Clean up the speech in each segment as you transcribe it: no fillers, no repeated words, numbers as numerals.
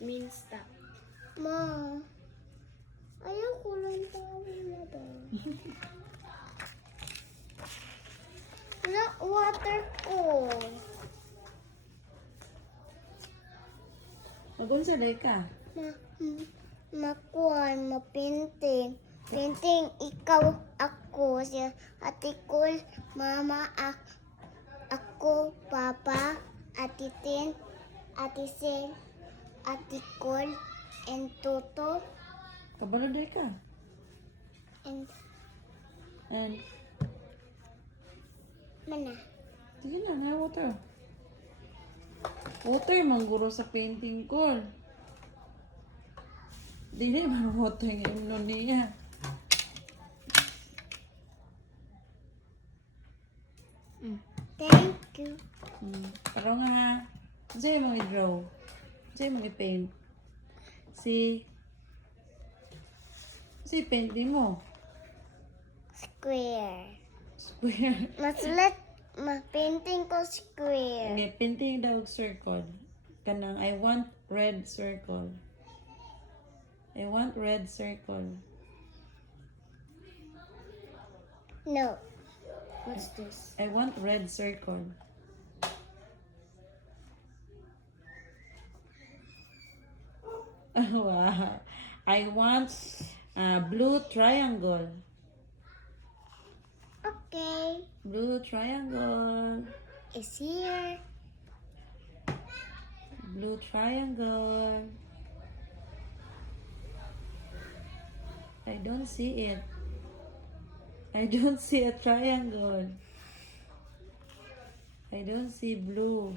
means stop. Ma, ayaw ko lang tawag na ba? Wala water ko. Magunsa day ka? Makuan, mapinting. Pinting, ikaw, ako, si Ate Kul, Mama, ako, Papa, Ate Tin, Ate Sin, Ate Kul, and Toto, Kabalo day ka? and And, mana. sige na water. Water, mangguro sa painting ko. Dili man water yung inom niya. Thank you. Pero nga, sa'yo mga draw. Sa'yo mga paint. Si painting mo. Square. Square. Painting ko square. Okay, painting daw circle. Kanang, I want red circle. I want red circle. No. What's this? I want red circle. Wow. I want blue triangle. Okay. Blue triangle. It's here. Blue triangle. I don't see it. I don't see a triangle. I don't see blue.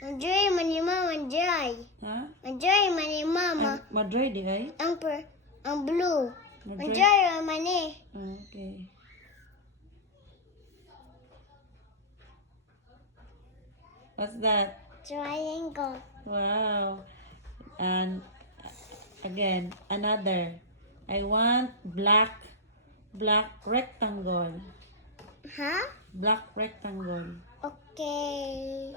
Enjoy mani mama, enjoy. Ha? Enjoy mani mama. Madry di ay? Ang blue. Madry? Enjoy mani. Okay. What's that? Triangle. Wow. And again, another. I want black rectangle. Huh? Black rectangle. Okay.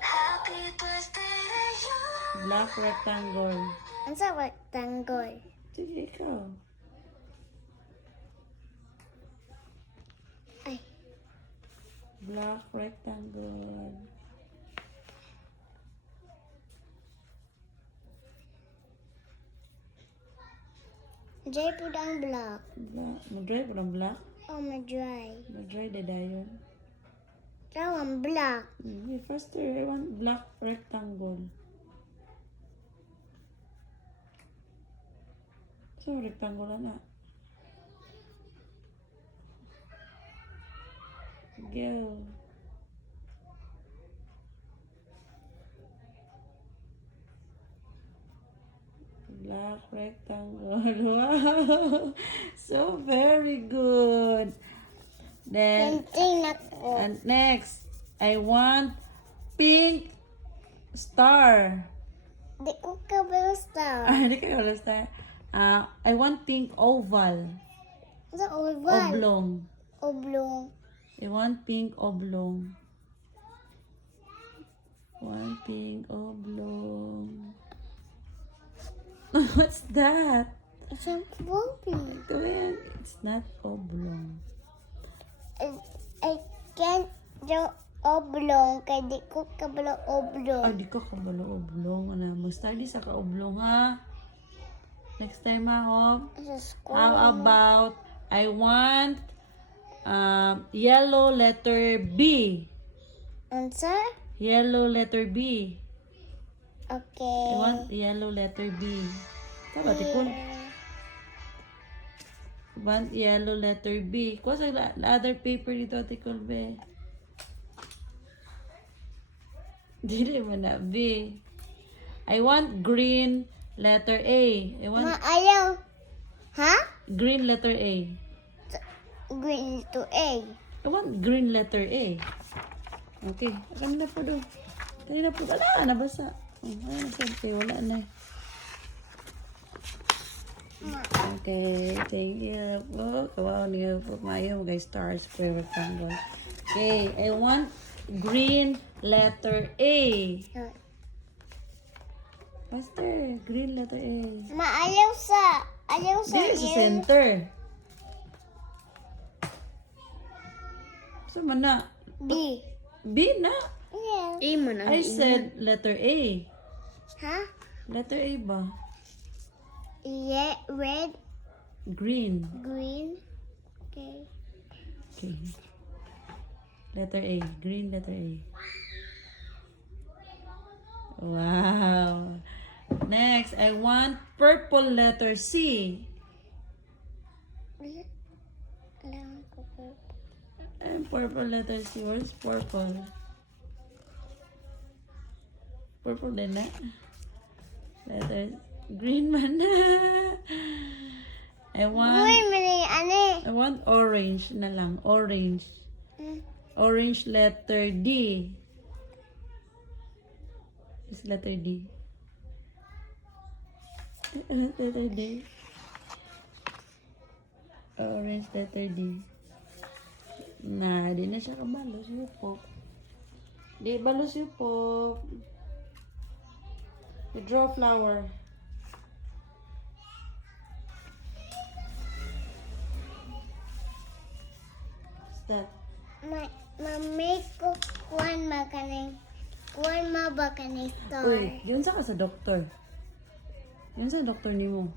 Black rectangle. Ang sa rectangle. Sige, ikaw. Ay. Black rectangle. Enjoy po ang black. Black. Madry po ng black? Oh, madry. Madry de dayon. Ikaw ang black. Faster. I want black rectangle. So, rectangle na. Go. Black rectangle. Wow. So very good. Then, Painting ako. and next, I want pink star. Di ko kabalasta. Hindi ka wala star. I want pink oval. Sa oval. Oblong. Oblong. I want pink oblong. One pink oblong. What's that? Isang puppy. Ito yan. It's not oblong. I can't do oblong kaya di ko kabalo oblong. Di ka kabalo oblong. Ano, mag-study sa ka-oblong, ha? Next time, ha, Hob? Sa school. How about, I want yellow letter B. Answer? Yellow letter B. Okay. I want yellow letter B. Tama, tikon. Want yellow letter B. Kuha sa other paper dito, tikon, be. Dili mo na, B. I want green letter A. I want Ayaw. Ha? green letter A. Green to A. I want green letter A. Okay. Kanina po do. Kanina po. Wala, nabasa. Ayun, sabi. Wala na. Okay. Thank you po. Kawaw niyo po. Mayo mga stars for rectangle. Okay. I want Green letter A. No. Faster. Green letter A. Ma, ayaw sa Dili sa ear. center. So man na. B. B na. Yeah. A man ang I said letter A. Ha? Letter A ba? Yeah, red, Green. green. Okay. Okay. Letter A. Green letter A. Wow. Next, I want purple letter C. Alam ko po. And purple letter C. Where's purple? Purple din na. Letter green man na. I Uy, mali, ane. want orange na lang. Orange. Hmm. Orange letter D. Is letter D. Letter D. Orange letter D. Di na siya kabalos. Yupok. Di balos yupok. You draw flower. What's that? Make ko kuwan ba kanang star. Uy, yun sa ka sa doktor. Yun sa doktor ni mo.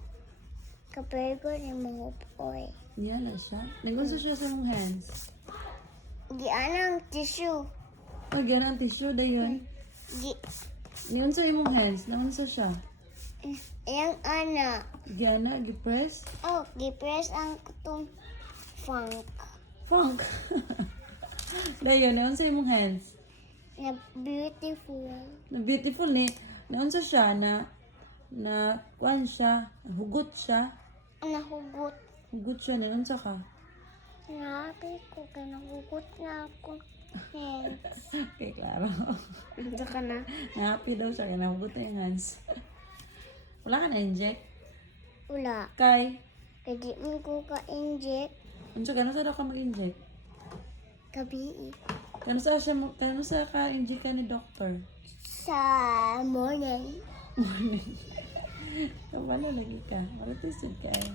Kapag ko ni mo oy. Niya na siya. Nagunsa siya sa mong hands. Di anang tissue. Uy, ganang tissue dayon. Di Yun sa imong hands. Nagunsa siya. yang ana. Gana, gipress. Oh, gipress ang kutong funk. Funk. Dayon, nagunsa imong hands. Na beautiful. Na beautiful ni. Nagunsa siya na kuan siya. Hugot siya. Nahugot. Hugot siya. Nagunsa ka. Nabi ko kaya nahugot na ako. Hands. Okay, klaro. Ito ka na. Happy daw siya. Kaya nahugot na yung hands. Wala ka na-inject? Wala. Kay? Kaya di mo ko ka-inject. Unsa ka daw ka mag-inject? Gabi. Kano sa ka-inject ka ni doktor? Sa morning. Wala lagi ka. Maritisod ka eh.